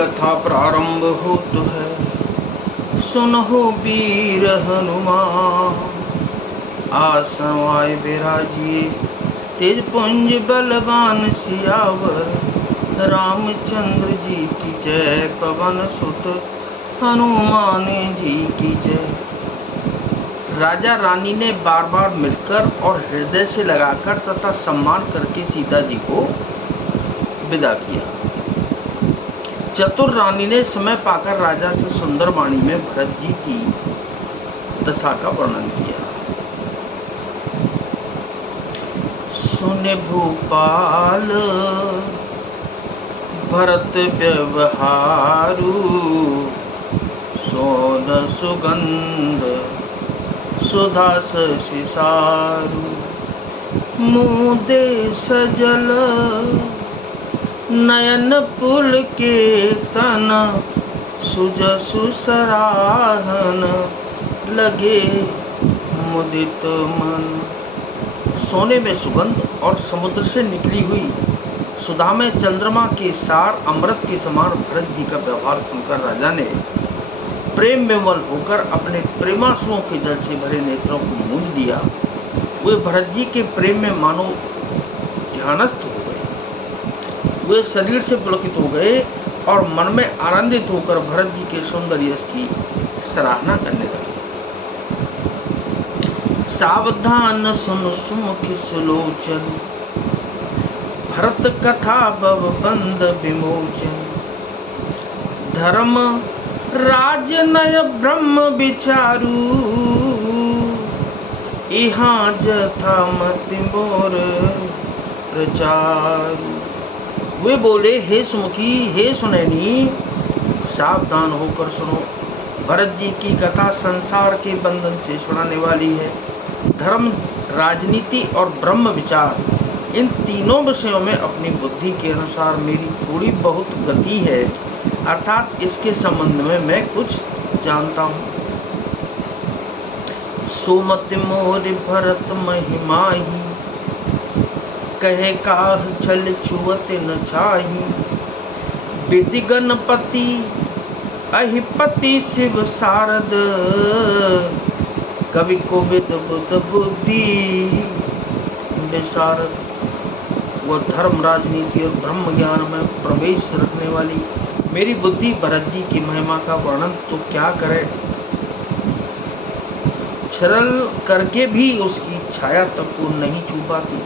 कथा प्रारंभ होत है, सुनहो वीर हनुमान। आसन आए बिराजिए, तेज पुंज बलवान सियावर। रामचंद्र जी की जय, पवन सुत हनुमान जी की जय। राजा रानी ने बार बार मिलकर और हृदय से लगाकर तथा सम्मान करके सीता जी को विदा किया। चतुर रानी ने समय पाकर राजा से सुंदर वाणी में भरत जी की दशा का वर्णन किया। सुने भूपाल भरत व्यवहारु, सोन सुगंध सुधा सिसारु। मुदे सजल नयन पुल के तन, सुजसु सराहन लगे मुदित मन। सोने में सुगंध और समुद्र से निकली हुई सुधा में चंद्रमा के सार अमृत के समान भरत जी का व्यवहार सुनकर राजा ने प्रेम विमल होकर अपने प्रेमाश्रुओं के जल से भरे नेत्रों को मूंद दिया। वे भरत जी के प्रेम में मानो ध्यानस्थ हो गए। वे शरीर से पुलकित हो गए और मन में आनंदित होकर भरत जी के सौंदर्य की सराहना करने लगे। सावधान सुन सुमुखी सुलोचन, भरत कथा भव बंद विमोचन। धर्म राजनय ब्रह्म विचारू, इहाँ जथा मति मोर प्रचारु। वे बोले, हे सुमुखी, हे सुनैनी, सावधान होकर सुनो। भरत जी की कथा संसार के बंधन से छुड़ाने वाली है। धर्म, राजनीति और ब्रह्म विचार, इन तीनों विषयों में अपनी बुद्धि के अनुसार मेरी थोड़ी बहुत गति है, अर्थात इसके संबंध में मैं कुछ जानता हूँ। सोमति मोर भरत महिमाही, कहे काह छल छुअत न छाही। विधि गणपति अहिपति शिव शारद, कवि कोविद बुध बुद्धि विशारद। वह धर्म, राजनीति और ब्रह्म ज्ञान में प्रवेश रखने वाली मेरी बुद्धि भरत जी की महिमा का वर्णन तो क्या करे, छल करके भी उसकी छाया तक को नहीं छू पाती।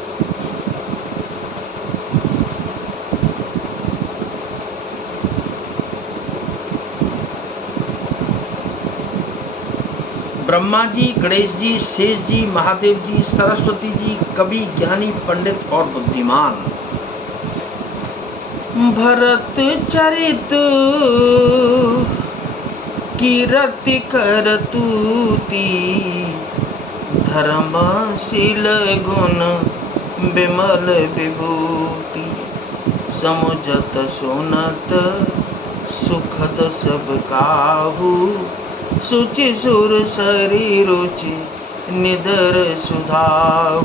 ब्रह्मा जी, गणेश जी, शेष जी, महादेव जी, सरस्वती जी, कवि, ज्ञानी, पंडित और बुद्धिमान। भरत चरित कीरति करतूती, धर्मशील गुण विमल विभूति। समुझत सुनत सुखद सब काहू, सुचि सुर शरीर रुचि निधर सुधाहु।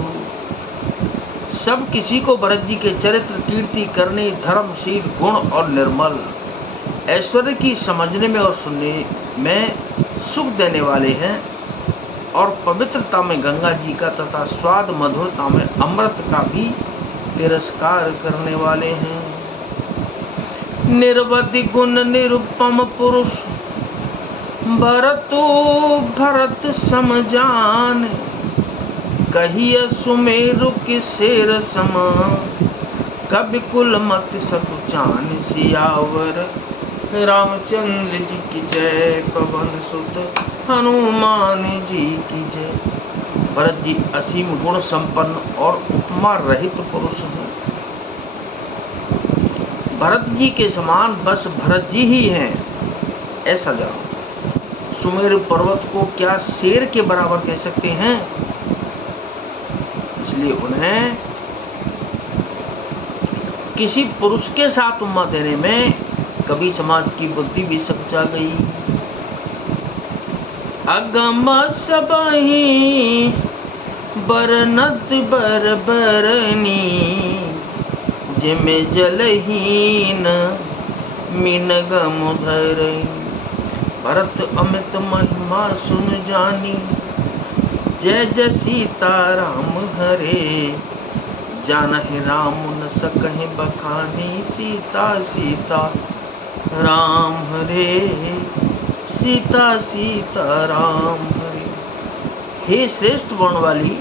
सब किसी को भरत जी के चरित्र, कीर्ति करने, धर्मशील, गुण और निर्मल ऐश्वर्य की समझने में और सुनने में सुख देने वाले हैं, और पवित्रता में गंगा जी का तथा स्वाद मधुरता में अमृत का भी तिरस्कार करने वाले हैं। निर्वधि गुण निरुपम पुरुष, भरतो भरत समजान। कहिय सुमेरु के शेर सम, कवि कुल मत सकुचान। सियावर रामचंद्र जी की जय, पवन सुत हनुमान जी की जय। भरत जी असीम गुण संपन्न और उपमा रहित पुरुष हैं। भरत जी के समान बस भरत जी ही हैं, ऐसा जानो। सुमेरु पर्वत को क्या शेर के बराबर कह सकते हैं, इसलिए उन्हें किसी पुरुष के साथ उम्मा देने में कभी समाज की बुद्धि भी सकुचा गई। अगम सबहि बरनत बरबरनी, जिमे जलहीन मीन गम धरई। भरत अमित महिमा सुन जानी, जय जय सीता राम हरे। जानहि राम न सकहि बखानी, सीता सीता राम हरे। सीता सीता राम हरे। हे श्रेष्ठ वर्ण वाली,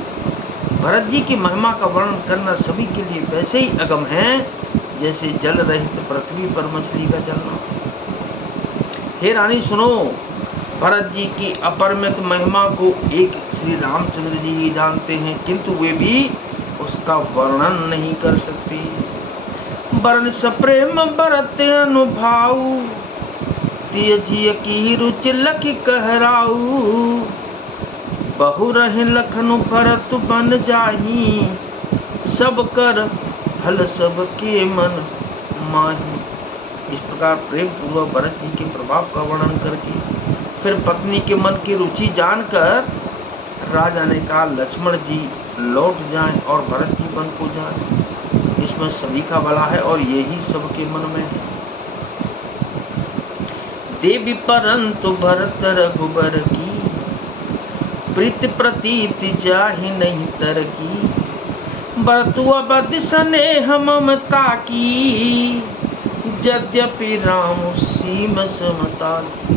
भरत जी की महिमा का वर्णन करना सभी के लिए वैसे ही अगम है जैसे जल रहित पृथ्वी पर मछली का चलना। हे रानी सुनो, भरत जी की अपरिमित महिमा को एक श्री रामचंद्र जी ही जानते हैं, किंतु वे भी उसका वर्णन नहीं कर सकते। वर्ण सप्रेम भरत अनुभाऊ, तिय जिय की रुचि लखि कहराऊ। बहु रहे लखनु भरत बन जाही, सब कर फल सब के मन माही। इस प्रकार प्रेम पूर्वक भरत जी के प्रभाव का वर्णन करके फिर पत्नी के मन की रुचि जानकर राजा ने कहा, लक्ष्मण जी लौट जाएं और भरत जी वन को जाएं। इसमें सभी का भला है और यही सबके मन में है। देवी परंतु भरत रघुबर की, प्रीति प्रतीति जाहि नहीं तर की। भरतु अवधि स्नेह ममता की, यद्यपि राम सीम समता की।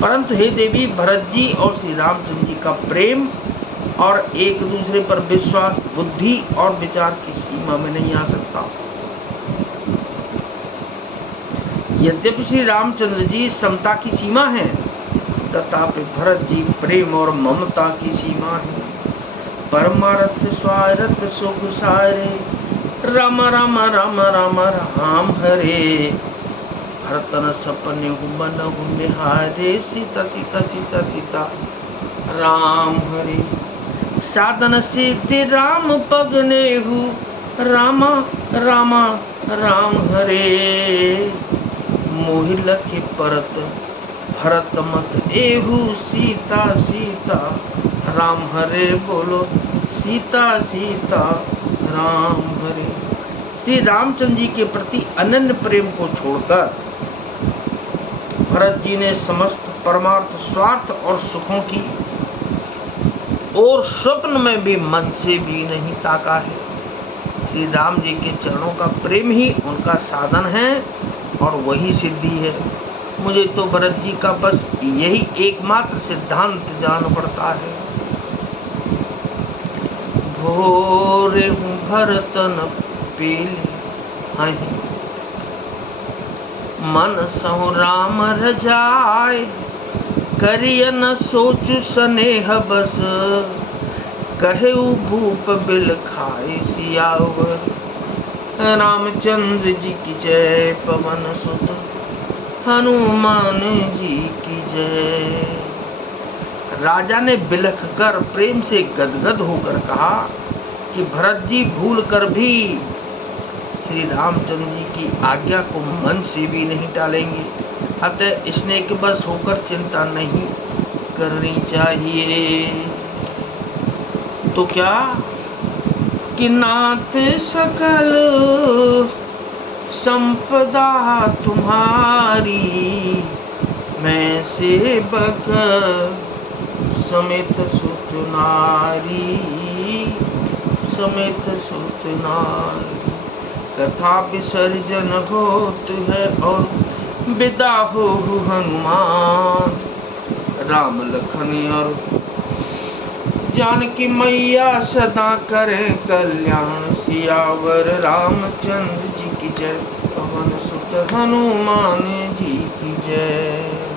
परंतु हे देवी, भरत जी और श्री रामचंद्र जी का प्रेम और एक दूसरे पर विश्वास बुद्धि और विचार की सीमा में नहीं आ सकता। यद्यपि श्री रामचंद्र जी समता की सीमा है, तथापि भरत जी प्रेम और ममता की सीमा है। परमार्थ स्वार्थ सुख सारे, राम राम राम राम राम हरे। भरतन सपने मन निहारे, सीता सीता सीता सीता राम हरे। साधन सिद्धि राम पगनेहु, रामा रामा राम हरे। मोहि लखि परत भरत मत एहु, सीता सीता राम हरे। बोलो सीता सीता राम हरे। श्री रामचंद्र जी के प्रति अनन्य प्रेम को छोड़कर भरत जी ने समस्त परमार्थ स्वार्थ और सुखों की और स्वप्न में भी मन से भी नहीं ताका है। श्री राम जी के चरणों का प्रेम ही उनका साधन है और वही सिद्धि है। मुझे तो भरत जी का बस यही एकमात्र सिद्धांत जान पड़ता है। भोरे हूँ भरतन पीले, मन सो राम रजाए। करिय न सोचु स्नेह बस, कहे भूप बिल खाए सियावर। रामचंद्र जी की जय, पवन सुत हनुमान जी की जय। राजा ने बिलख कर प्रेम से गदगद होकर कहा कि भरत जी भूल कर भी श्री रामचंद्र जी की आज्ञा को मन से भी नहीं टालेंगे, अतः स्नेह के बस होकर चिंता नहीं करनी चाहिए। तो क्या कि नाथ सकल संपदा तुम्हारी, मैं सेवक समेत सुत नारी, समेत सुत नारी। कथा विसर्जन होत है और विदा हो हनुमान। राम लखन और जानकी मैया सदा करे कल्याण। सियावर रामचंद्र जी की जय, पवन सुत हनुमान जी की जय।